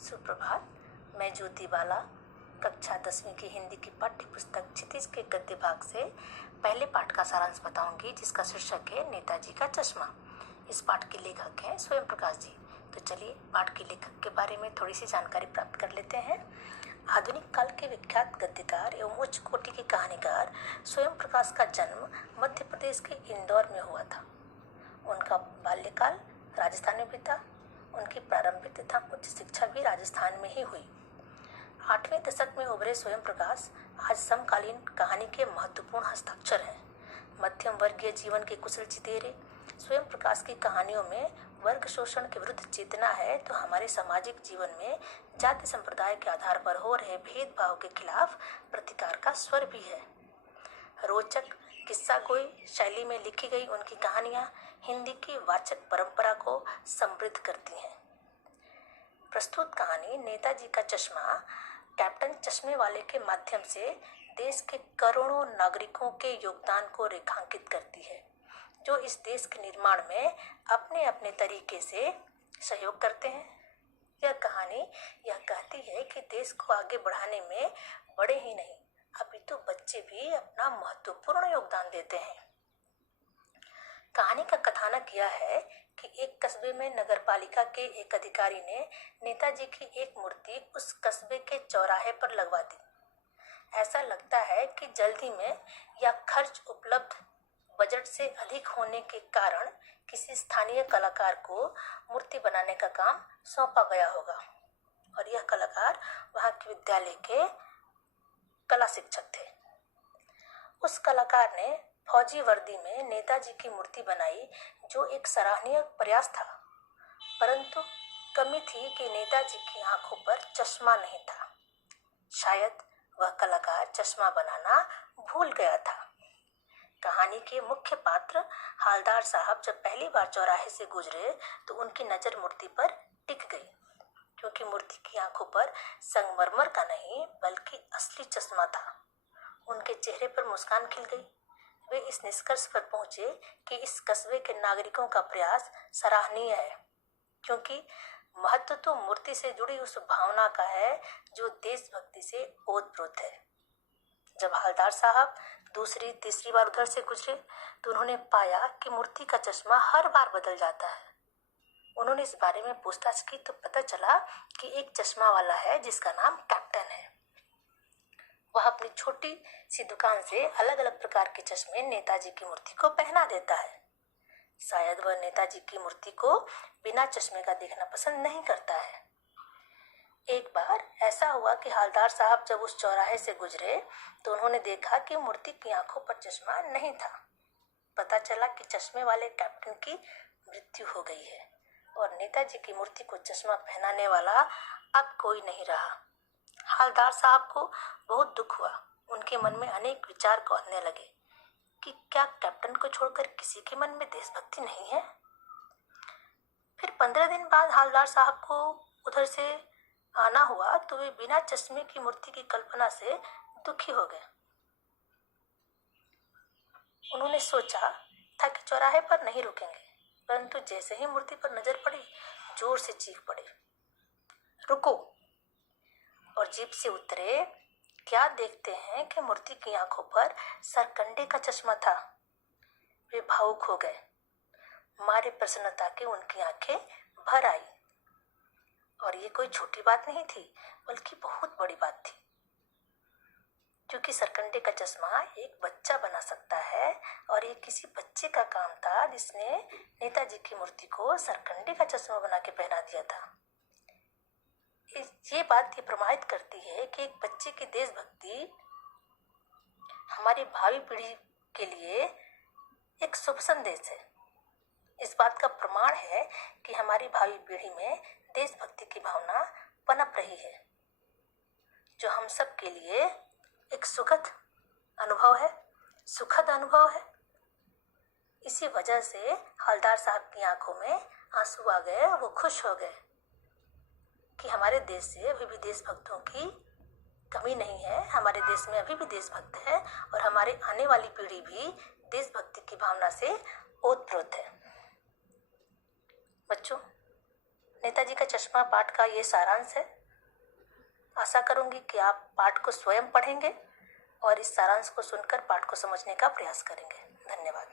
सुप्रभात। मैं ज्योति बाला कक्षा 10वीं की हिंदी की पाठ्य पुस्तक क्षितिज के गद्य भाग से पहले पाठ का सारांश बताऊंगी, जिसका शीर्षक है नेताजी का चश्मा। इस पाठ के लेखक हैं स्वयं प्रकाश जी। तो चलिए पाठ के लेखक के बारे में थोड़ी सी जानकारी प्राप्त कर लेते हैं। आधुनिक काल के विख्यात गद्यकार एवं उच्च कोटि के कहानीकार स्वयं प्रकाश का जन्म मध्य प्रदेश के इंदौर में हुआ था। उनका बाल्यकाल राजस्थान में बीता। उनकी प्रारंभिक तथा उच्च शिक्षा भी राजस्थान में ही हुई। 8वें दशक में उभरे स्वयं प्रकाश आज समकालीन कहानी के महत्वपूर्ण हस्ताक्षर हैं। मध्यम वर्गीय जीवन के कुशल चितेरे स्वयं प्रकाश की कहानियों में वर्ग शोषण के विरुद्ध चेतना है, तो हमारे सामाजिक जीवन में जाति संप्रदाय के आधार पर हो रहे भेदभाव के खिलाफ प्रतिकार का स्वर भी है। रोचक किस्सा गोई शैली में लिखी गई उनकी कहानियां हिंदी की वाचक परंपरा को समृद्ध करती हैं। प्रस्तुत कहानी नेताजी का चश्मा कैप्टन चश्मे वाले के माध्यम से देश के करोड़ों नागरिकों के योगदान को रेखांकित करती है, जो इस देश के निर्माण में अपने अपने तरीके से सहयोग करते हैं। यह कहानी यह कहती है कि देश को आगे बढ़ाने में बड़े ही नहीं अपितु बच्चे भी अपना महत्वपूर्ण योगदान देते हैं। कहानी का कथानक यह है कि एक कस्बे में नगरपालिका के एक अधिकारी ने नेताजी की एक मूर्ति उस कस्बे के चौराहे पर लगवा दी। ऐसा लगता है कि जल्दी में या खर्च उपलब्ध बजट से अधिक होने के कारण किसी स्थानीय कलाकार को मूर्ति बनाने का काम सौंपा गया होगा, और यह कलाकार वहां के विद्यालय के कला शिक्षक थे। उस कलाकार ने फौजी वर्दी में नेताजी की मूर्ति बनाई, जो एक सराहनीय प्रयास था, परंतु कमी थी कि नेताजी की आंखों पर चश्मा नहीं था। शायद वह कलाकार चश्मा बनाना भूल गया था। कहानी के मुख्य पात्र हालदार साहब जब पहली बार चौराहे से गुजरे तो उनकी नजर मूर्ति पर टिक गई, क्योंकि मूर्ति की आंखों पर संगमरमर का नहीं बल्कि असली चश्मा था। उनके चेहरे पर मुस्कान खिल गई। वे इस निष्कर्ष पर पहुंचे कि इस कस्बे के नागरिकों का प्रयास सराहनीय है, क्योंकि महत्व तो मूर्ति से जुड़ी उस भावना का है जो देशभक्ति से ओतप्रोत है। जब हालदार साहब दूसरी तीसरी बार उधर से गुजरे तो उन्होंने पाया कि मूर्ति का चश्मा हर बार बदल जाता है। उन्होंने इस बारे में पूछताछ की तो पता चला कि एक चश्मा वाला है जिसका नाम कैप्टन है। वह अपनी छोटी सी दुकान से अलग अलग प्रकार के चश्मे नेताजी की मूर्ति को पहना देता है। शायद वह नेताजी की मूर्ति को बिना चश्मे का देखना पसंद नहीं करता है। एक बार ऐसा हुआ कि हालदार साहब जब उस चौराहे से गुजरे तो उन्होंने देखा कि मूर्ति की आंखों पर चश्मा नहीं था। पता चला कि चश्मे वाले कैप्टन की मृत्यु हो गई है और नेताजी की मूर्ति को चश्मा पहनाने वाला अब कोई नहीं रहा। हालदार साहब को बहुत दुख हुआ। उनके मन में अनेक विचार कौंधने लगे कि क्या कैप्टन को छोड़कर किसी के मन में देशभक्ति नहीं है। फिर 15 दिन बाद हालदार साहब को उधर से आना हुआ तो वे बिना चश्मे की मूर्ति की कल्पना से दुखी हो गए। उन्होंने सोचा था कि चौराहे पर नहीं रुकेंगे, परंतु जैसे ही मूर्ति पर नजर पड़ी जोर से चीख पड़े, रुको! और जीप से उतरे। क्या देखते हैं कि मूर्ति की आंखों पर सरकंडे का चश्मा था। वे भावुक हो गए। मारे प्रसन्नता के उनकी आंखें भर आई। और ये कोई छोटी बात नहीं थी बल्कि बहुत बड़ी बात थी, क्योंकि सरकंडे का चश्मा एक बच्चा बना सकता है, और ये किसी बच्चे का काम था जिसने नेताजी की मूर्ति को सरकंडे का चश्मा बना के पहना दिया था। ये बात ये प्रमाणित करती है कि एक बच्चे की देशभक्ति हमारी भावी पीढ़ी के लिए एक शुभ संदेश है। इस बात का प्रमाण है कि हमारी भावी पीढ़ी में देशभक्ति की भावना पनप रही है, जो हम सब के लिए एक सुखद अनुभव है। इसी वजह से हालदार साहब की आंखों में आंसू आ गए। वो खुश हो गए कि हमारे देश से अभी भी देशभक्तों की कमी नहीं है। हमारे देश में अभी भी देशभक्त है और हमारे आने वाली पीढ़ी भी देशभक्ति की भावना से ओतप्रोत है। बच्चों, नेताजी का चश्मा पाठ का ये सारांश है। आशा करूंगी कि आप पाठ को स्वयं पढ़ेंगे और इस सारांश को सुनकर पाठ को समझने का प्रयास करेंगे। धन्यवाद।